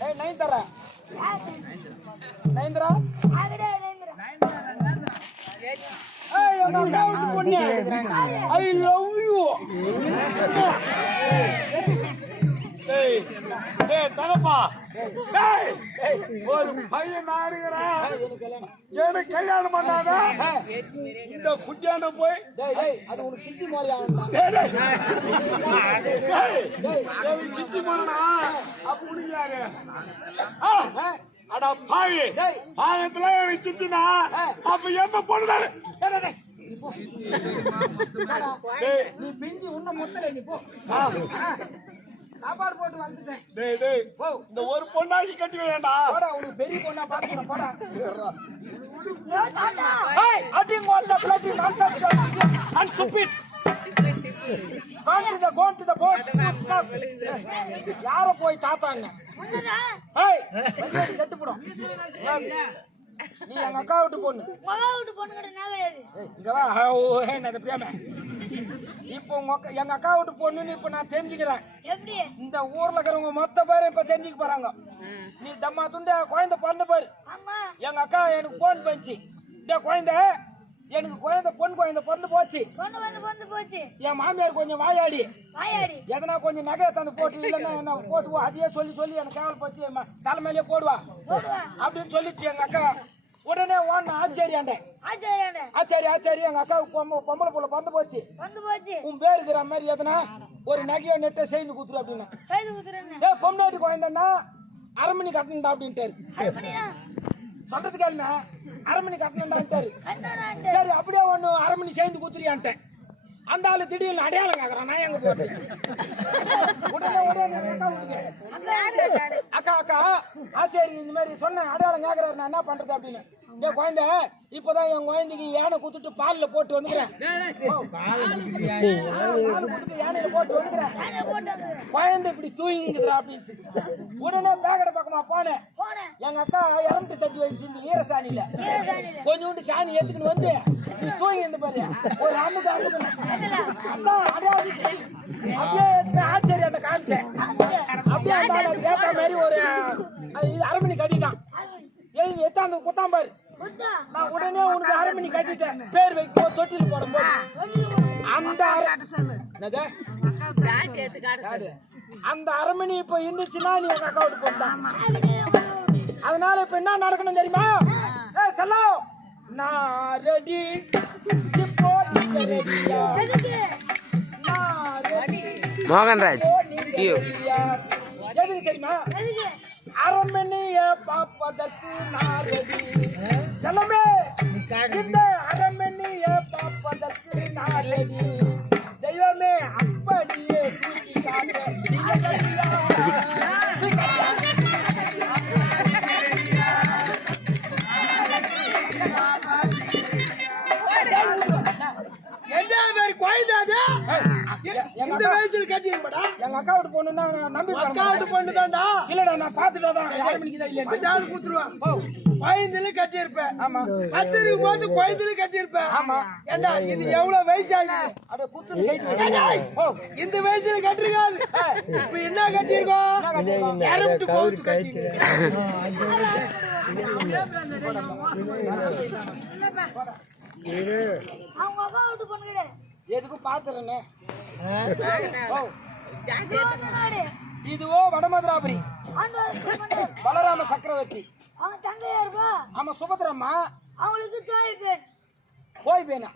Hey, Naindra. Naindra. Hey, I'm not down to one. I love you. Hey, தகப்பா, ஒரு பையன் எனக்கு கல்யாணம் பண்ணாத இந்த குட்டியான போய் அது உனக்கு சித்தி மாதிரி ஆகணும். சித்தி மரணா அப்ப முடியாது. அடா பாவி, பாகத்துல எனக்கு சித்தினா அப்ப எந்த பொண்ணு நீ பிஞ்சு உன்ன மொத்தல நீ போ. சாப்பாடு போட்டு வந்துட்டேன். இந்த ஒரு பொண்ணாசி கட்டி வேண்டாம். போடா, உனக்கு பெரிய பொண்ணா பாத்துறேன் போடா. Hey, I think what the bloody nonsense and stupid. Go to the boat. யார போய் தாத்தாங்க? Hey, செத்து போடு. நீ எங்க அக்கா விட்டு பொண்ணு. மகா வீட்டு பொண்ணு கிட்ட நான் கிடையாது. இங்க வா. என்னது பிரியாம? இப்போ எங்க அக்கா விட்டு பொண்ணுன்னு இப்ப நான் தெரிஞ்சுக்கிறேன். எப்படி? இந்த ஊர்ல இருக்கிறவங்க மொத்த பேரும் இப்ப தெரிஞ்சுக்க போறாங்க. நீ தம்மா துண்ட குழந்தை பிறந்த பாரு. ஆமா. எங்க அக்கா எனக்கு போன் பண்ணிச்சு. குழந்தை எனக்கு குழந்தை பொண்ணு குழந்தை பிறந்து போச்சு. பொண்ணு போச்சு. என் மாமியார் கொஞ்சம் வாயாடி எதனா கொஞ்சம் நகையை தந்து போட்டு இல்லைன்னா என்ன போட்டுவா அதையே சொல்லி எனக்கு கேவல் பத்தி தலைமையிலே போடுவா அப்படின்னு சொல்லிச்சு எங்க அக்கா. உடனே ஓடன ஆச்சரியாண்டே ஆச்சாரி எங்க அக்காவுக்கு பொம்பளை புள்ள பிறந்து போச்சு. உன் பேர் இருக்கிற மாதிரி எதனா ஒரு நகையை நெட்டை செய்து குத்துரு அப்படின்னு. பொம்னாட்டி குழந்தைன்னா அரமணி கட்டணுண்டா அப்படின்ட்டாரு. சொல்றது கேளுங்க, அரமணி கட்டணுண்டான்ட்டாரு. சரி அப்படியே ஒண்ணு அரமணி சேர்ந்து குத்துறியான்ட்டேன். அந்த ஆளு திடீர்னு அடையாளம் கேக்குறான். நான் எங்க போட்டு உடனே அக்கா ஆச்சேரி இந்த மாதிரி சொன்ன அடையாளம் கேக்குறாரு. நான் என்ன பண்றது அப்படின்னு. குழந்தை இப்பதான் என் குழந்தைக்கு யானை குத்துட்டு பாலில் போட்டு வந்துக்கிறேன். யானையில போட்டு வந்துக்கிறேன். குழந்தை இப்படி தூங்கிக்குதுரா அப்படின்னு. உடனே பேக்கடை பக்கமா போனேன். எங்க அக்கா இறந்து தட்டி வச்சு ஈரசாணியில கொஞ்சோண்டு சாணி ஏத்துக்கிட்டு வந்து தூங்கி இருந்து பாரு ஒரு அம்முக்கு அப்படியே ஆச்சரியத்தை காமிச்சேன். அப்படியே அதுக்கு ஏற்ற மாதிரி ஒரு அரமணி கட்டிட்டான். எத்தாந்து குத்தாம் பாரு. நான் உடனே உனக்கு அரமணி கட்டிட்டேன். பேர் வைக்க தொட்டில் போடும்போது அந்த அரமணி இப்ப இருந்துச்சுன்னா நீ எங்க அக்காவுக்கு போட்டான். அதனால இப்ப என்ன நடக்கணும் தெரியுமா? செல்லம் நான் ரெடி. இப்போ மோகன்ராஜ் எதுக்கு தெரியுமா? அரமணிய பாப்பதற்கு நான் ரெடி. செல்லமே இந்த அரமணிய பாப்பதற்கு நான் ரெடி. தெய்வமே அப்படியே தூக்கி காட்டு. இந்த வயசுல கட்டியிருப்படா. எங்க அக்கா விட்டு பொண்ணுன்னா நம்பி அக்கா விட்டு பொண்ணு தான்டா. இல்லடா நான் பாத்துட்டாதான் யாரு மணிக்குதான் இல்லையா பட்டாளு கூத்துருவான். குழந்தையில கட்டியிருப்பேன். ஆமா. கத்திருக்கும் போது குழந்தையில கட்டியிருப்பேன். ஆமா. ஏண்டா இது எவ்வளவு வயசாகுது? அத குத்துன்னு கைட்டு இந்த வயசுல கட்டிருக்காது. இப்ப என்ன கட்டியிருக்கோம்? யாரும் கோத்து கட்டிருக்கோம். அவங்க அக்கா வீட்டு பொண்ணு கிடையாது. எதுக்கும் பாத்துறேன்னு. இதுவோ வடமதுராபுரி பலராம சக்கரவர்த்தி. அவங்க தங்கையா இருக்கா? ஆமா சுபத்ரம்மா. அவங்களுக்கு தோய் பேன். போய் பேனா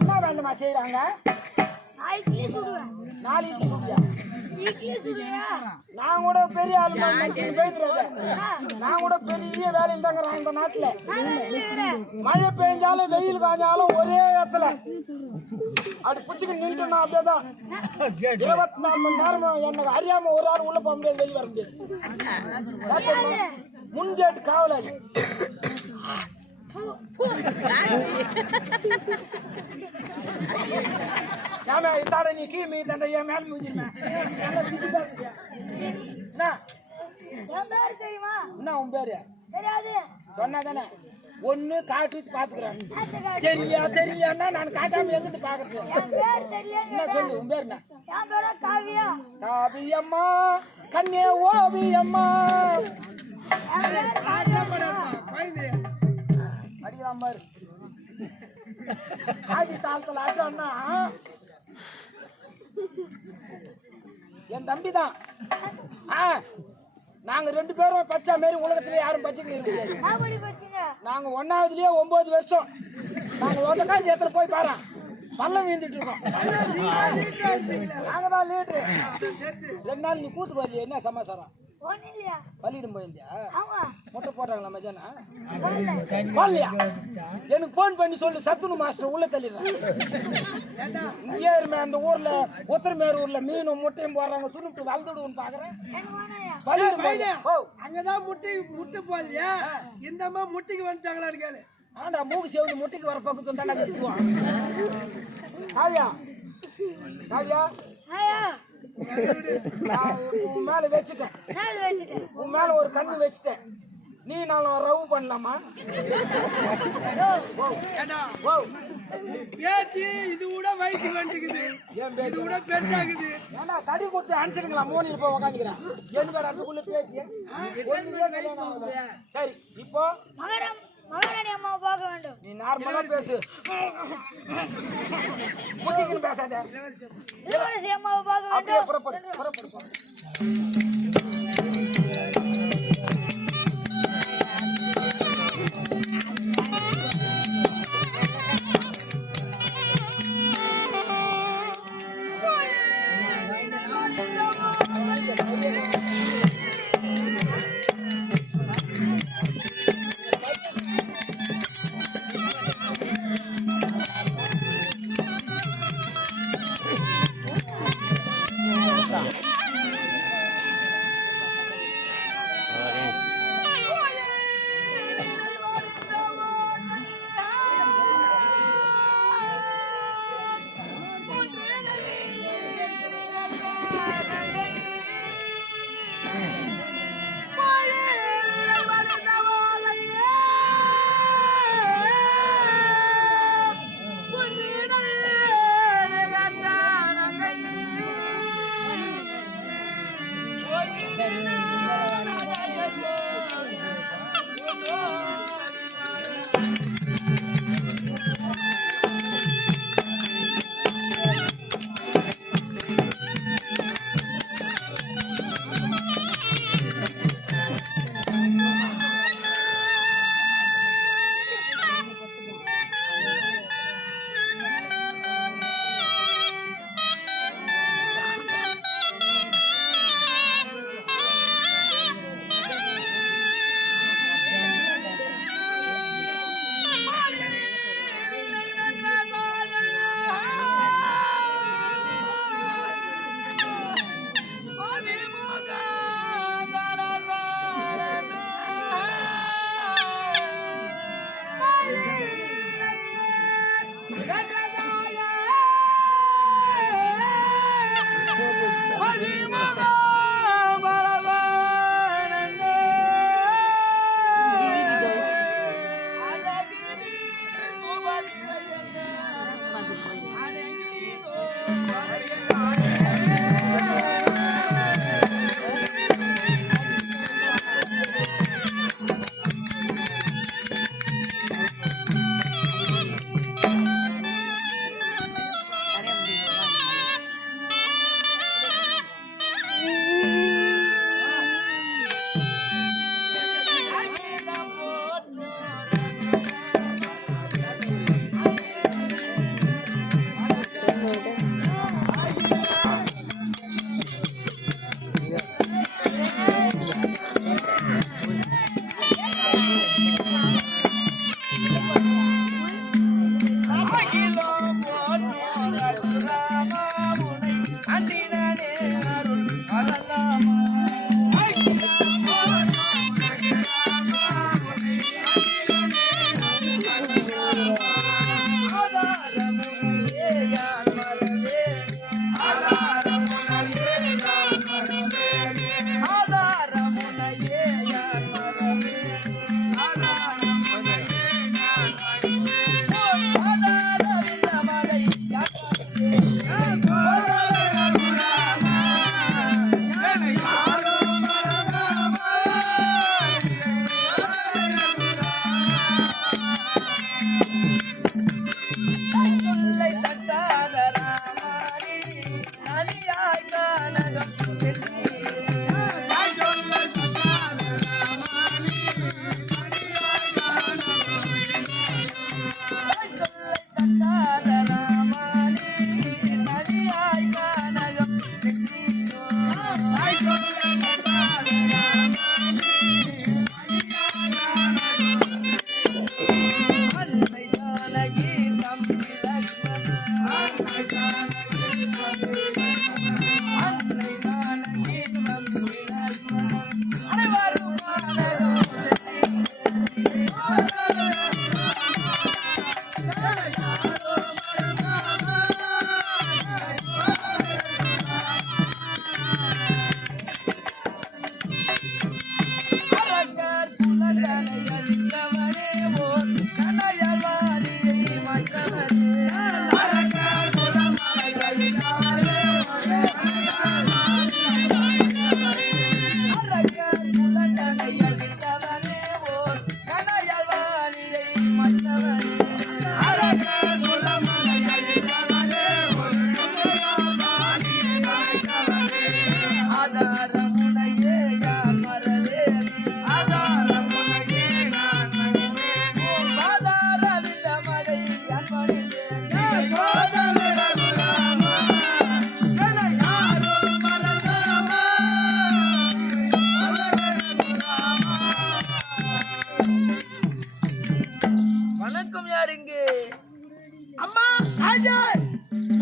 என்ன வேண்டுமா செய்யறாங்க? நாளைக்கு சுடுவேன். நாளைக்கு சுடுவியா? சீக்கிய சுடுவியா? நான் கூட பெரிய ஆளு போயிடுறேன். நான் கூட பெரிய வேலையில் தாங்கிறேன் இந்த நாட்டுல. மழை பெஞ்சாலும் வெயில் காஞ்சாலும் ஒரே இடத்துல அப்படி பிடிச்சிக்கு நின்றுனா அப்படியேதான் 24 மணி நேரம். எனக்கு அறியாம ஒரு ஆள் உள்ள போக முடியாது, வெளியே வர முடியாது. முன்ஜேட்டு காவலாளி. ஏமா இத்தாட நீ கீமி தந்த என் மேல முடிஞ்சிருமேன். என்ன உன் பேரு? தெரியாது. சொன்னாதானே ஒண்ணு காட்டு பாத்துக்கிறேன். தெரியான்னா நான் காட்டாம எங்கிட்டு பாக்குறது? என்ன சொல்லு உன் பேர்? என்ன காவியா? காவியம்மா கண்ணே ஓவியம்மா. அடிக்கிறான் பாரு. ஆதி தாளத்துல ஆட்டோன்னா என் தம்பி தான். நாங்க 2 பேரும் பச்சா மாரி உலகத்துல யாரும் பச்சைக்கு முடியாது. நாங்க 1வதுலயே 9 வருஷம். நாங்க ஒத்தக்காஞ்சி இடத்துல போய் பாரு பள்ளம் வீழ்ந்துட்டு இருக்கோம். நாங்க தான் லீடரு. 2 நாள் நீ கூத்துக்கு வரலையே, என்ன சமாச்சாரம்? பள்ளியிடம் போயிருந்தியா? முட்டை போட்டாங்களா மஜானா? வரலையா? எனக்கு போன் பண்ணி சொல்லு, சத்துணு மாஸ்டர் உள்ள தள்ளிடுறேன். அந்த ஊர்ல உத்தரமேர் ஊர்ல மீனும் முட்டையும் போடுறாங்க. துணுட்டு வளர்ந்துடுன்னு பாக்குறேன். அங்கதான் முட்டை போடலையா? இந்த அம்மா முட்டைக்கு வந்துட்டாங்களான்னு கேளு. ஆண்டா மூக்கு சேவல் முட்டைக்கு வர பக்கத்துல தாண்டா கட்டுவான். காவியா காவியா நான் உன் மேல வச்சுட்டேன். நான் வச்சுட்டேன். உன் மேல ஒரு கண்ணு வச்சுட்டேன். நீ நான் ரவு பண்ணலாமா? ஓ பேத்தி இது கூட வயசு வந்துக்குது, இது கூட பெருசாகுது. ஏன்னா தடி கொடுத்து அனுப்பிச்சிடுங்களா? மோனியில் போய் உக்காந்துக்கிறேன். எனக்கு அதுக்குள்ள பேச்சு. சரி, இப்போ மகாராணி அம்மாவை பார்க்க வேண்டும். நீ நார்மலா பேசு, முட்டிக்கின்னு பேசாத. இளவரசி அம்மாவை பார்க்க அப்படியே வேண்டும். புறப்படு, புறப்படு.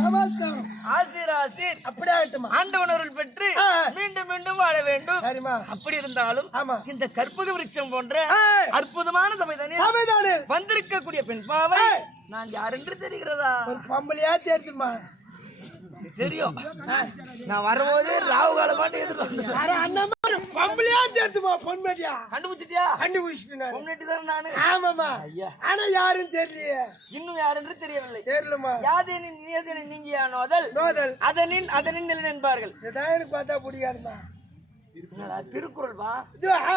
நமஸ்காரம். ஆசீர் அப்படியே ஆகட்டுமா? ஆண்டவன் அருள் பெற்று மீண்டும் மீண்டும் வாழ வேண்டும். சரிம்மா. அப்படி இருந்தாலும் ஆமா. இந்த கற்பக விருட்சம் போன்ற அற்புதமான சபைதானே சபைதானே வந்திருக்கக்கூடிய பெண் பாவை நான் யார் என்று தெரிகிறதா? ஒரு பொம்பளையா தெரியுமா? தெரியும். நான் வரும்போது ராவு காலமாட்டு எதிர்த்து அண்ணன் பொம்பளையா தெரியுமா? பொன்மேட்டியா கண்டுபிடிச்சிட்டியா? கண்டுபிடிச்சிட்டு பொன்மேட்டி தான் நானு. ஆமாமா. ஆனா யாரும் தெரியலையே. இன்னும் யார் என்று தெரியவில்லை. தெரியலமா. யாதேனின் நியதேனின் நீங்கியானோதல் நோதல் அதனின் நிலை என்பார்கள். இதான் எனக்கு பார்த்தா பிடிக்காதுமா. திருக்குறள் வா. இதுவா?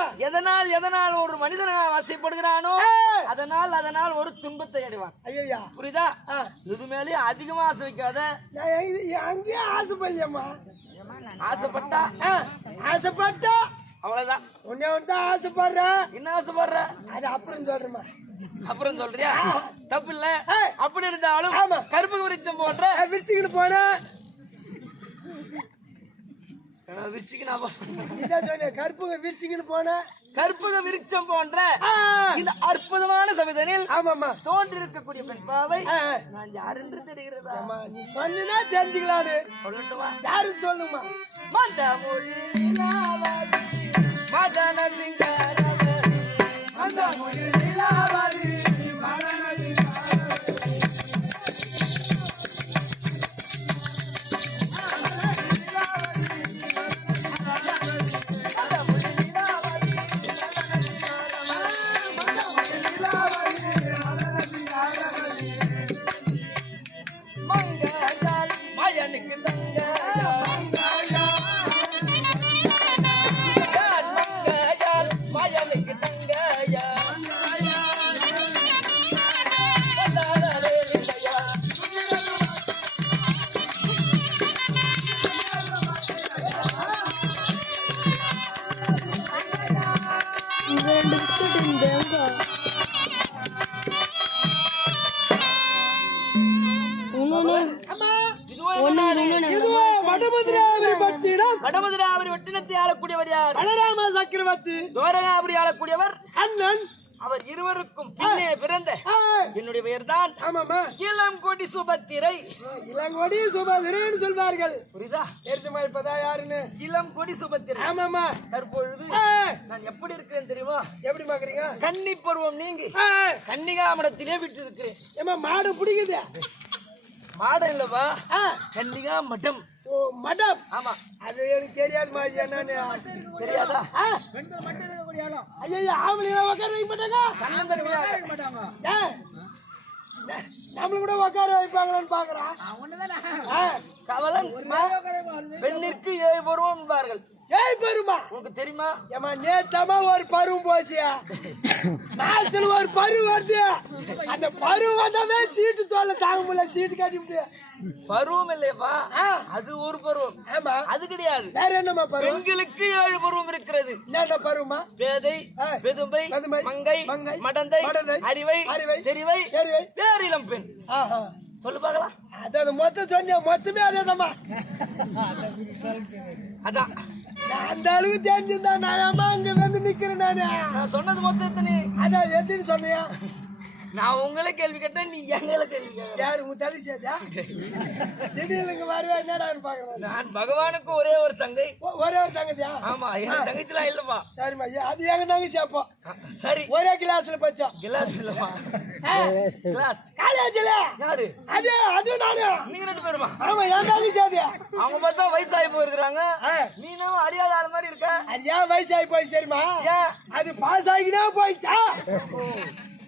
எதனால் ஒரு மனிதன் ஆசைப்படுகிறானோ அதனால் ஒரு துன்பத்தை அடைவான். ஐயா புரியுதா? இது மேலே அதிகமா ஆசை வைக்காத. நான் அங்கேயே ஆசைப்படலையம்மா. ஆசைப்பட்டா அவ்வளவுதான். உன்னை வந்து ஆசைப்படுறேன். என்ன ஆசைப்படுற? அது அப்புறம் சொல்றேம்மா. அப்புறம் சொல்றியா? தப்பு இல்ல. அப்படி இருந்தாலும் ஆமா. கருப்பு விருட்சம் போன்ற விரிச்சுக்கிட்டு போனேன். கற்பக விரிச்சுக்கிட்டு போனேன். கற்பக விருட்சம் போன்ற இந்த அற்புதமான சபைதனில் ஆமாமா தோன்றி இருக்கக்கூடிய பெண் பாவை நான் யார் என்று தெரிகிறதா? நீ சொன்னா தெரிஞ்சுக்கலான்னு சொல்லட்டுமா? யாரும் சொல்லுமா? வடமதுராபுரி வட்டினத்தை ஆளக்கூடியவர் யார்? பலராம சக்கரவர்த்தி. தோரணாபுரி ஆளக்கூடியவர் அண்ணன். அவர் இருவருக்கும் பின்னே பிறந்த என்னுடைய பெயர் தான் இளங்கொடி சுபத்திரை. இளங்கொடி சுபத்திரைன்னு சொல்வார்கள். புரியுதா? தெரியுமா இப்பதான் யாருன்னு? இளங்கொடி சுபத்திரை. ஆமாமா. தற்பொழுது நான் எப்படி இருக்கிறேன் தெரியுமா? எப்படி பாக்குறீங்க? கன்னி பருவம் நீங்கி கன்னிகாமடத்திலே விட்டு இருக்கிறேன். ஏமா மாடு பிடிக்குது? மாடம் இல்லவா, கன்னிகா மடம். ஓ மடம். ஆமா, அது எனக்கு தெரியாது மாதிரி. என்னன்னு தெரியாதா? பெண்கள் மட்டும் இருக்கக்கூடிய ஆளம். ஐயா ஆம்பளை உட்கார வைக்க மாட்டாங்க. நம்மள கூட உட்கார வைப்பாங்களான்னு பாக்குறான். கவலன் பெண்ணிற்கு 7 பருவம் என்பார்கள். 7 பருவமா? உனக்கு தெரியுமா? ஏமா நேத்தமா ஒரு பருவம் போச்சியா, மாசத்துல ஒரு பருவம் வருது. அந்த பருவம் வந்தாவே சீட்டு தோல்ல தாங்க முடியல. சீட்டு கட்டி முடியாது. பருவம் இல்லையப்பா, அது ஒரு பருவம். ஆமா, அது கிடையாது. வேற என்னமா பருவம்? பெண்களுக்கு 7 பருவம் இருக்கிறது. என்ன பருவமா? பேதை, பெதும்பை, மங்கை, மடந்தை, அறிவை, தெரிவை, பேரிளம் பெண். சொல்லு பாக்கலாம். அதான் மொத்தம் சொன்ன மொத்தமே அதேதாம்மா. அதான் அந்த அளவுக்கு தெரிஞ்சிருந்தா நான் அங்க வந்து நிக்கிறேன். நான் சொன்னது மொத்தம் எத்தனை? அதான் எத்தனை சொன்னியா? நான் உங்களை கேள்வி கேட்டேன், நீ எங்களை கேள்வி கேட்க. யாரு உங்க தலை சேதா? திடீர்னு வருவா என்னடான்னு பாக்குறேன். நான் பகவானுக்கு ஒரே ஒரு தங்கை. ஒரே ஒரு தங்கச்சியா? ஆமா, எங்க தங்கச்சிலாம் இல்லப்பா. சரிம்மா, அது எங்க தங்கச்சி. அப்போ சரி, ஒரே கிளாஸ்ல படிச்சோம். கிளாஸ் இல்லப்பா, கிளாஸ் காலேஜ்ல. யாரு? அது நானு. நீங்க 2 பேருமா? ஆமா, என் தங்கச்சி அது. அவங்க பார்த்தா வயசாகி போயிருக்காங்க. நீ நம்ம அறியாத ஆள் மாதிரி இருக்க. அது ஏன் வயசாகி போய் சரிமா? அது பாஸ் ஆகினே போயிச்சா?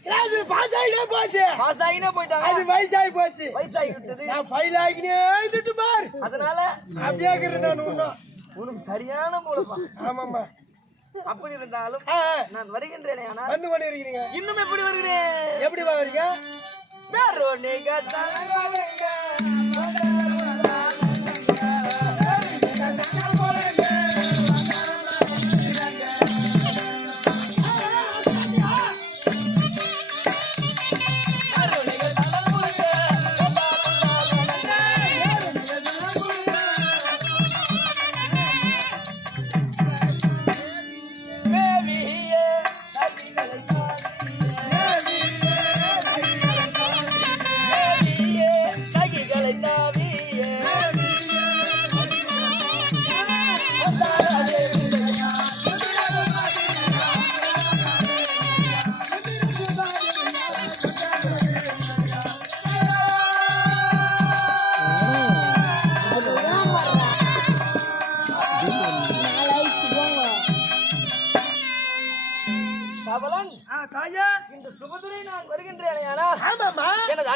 கிளாஸ்ல பாஸ் ஆகினே போச்சு. பாஸ் ஆகினே போயிட்டாங்க. அது வயசாகி போச்சு. வயசாகி விட்டது. நான் ஃபைல் ஆகினே இருந்துட்டு பார். அதனால அப்படியே இருக்கிறேன் நான். உனக்கு சரியான மூலப்பா. ஆமாம்மா. அப்படி இருந்தாலும் நான் வருகின்றேனே. ஆனால் வந்து கொண்டு இருக்கிறீங்க. இன்னும் எப்படி வருகிறேன்? எப்படி வருகிறீங்க?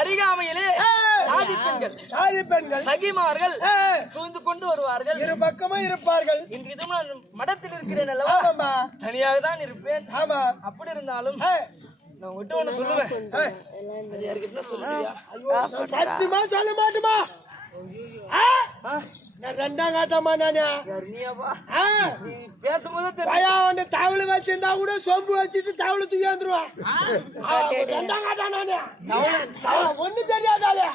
அருகாமையிலே ஆதி பெண்கள் ஆதி பெண்கள் சகிமார்கள் சூழ்ந்து கொண்டு வருவார்கள். இரு பக்கமும் இருப்பார்கள். இன்று இதுவும் நான் மடத்தில் இருக்கிறேன் அல்லவா, ஆமா தனியாக தான் இருப்பேன். ஆமா அப்படி இருந்தாலும் நான் விட்டு ஒண்ணு சொல்லுவேன். அது யாருக்கிட்ட சொல்லுவியா? சத்தியமா சொல்ல மாட்டுமா? நான் ரெண்டாம் காட்டமா நானு நீயாவா? நீ பேசும்போது பையன் வந்து தவளை வச்சிருந்தா கூட சொம்பு வச்சுட்டு தவளை தூக்கி வந்துருவான். ரெண்டாம் காட்டா நானு ஒண்ணு தெரியாதாலே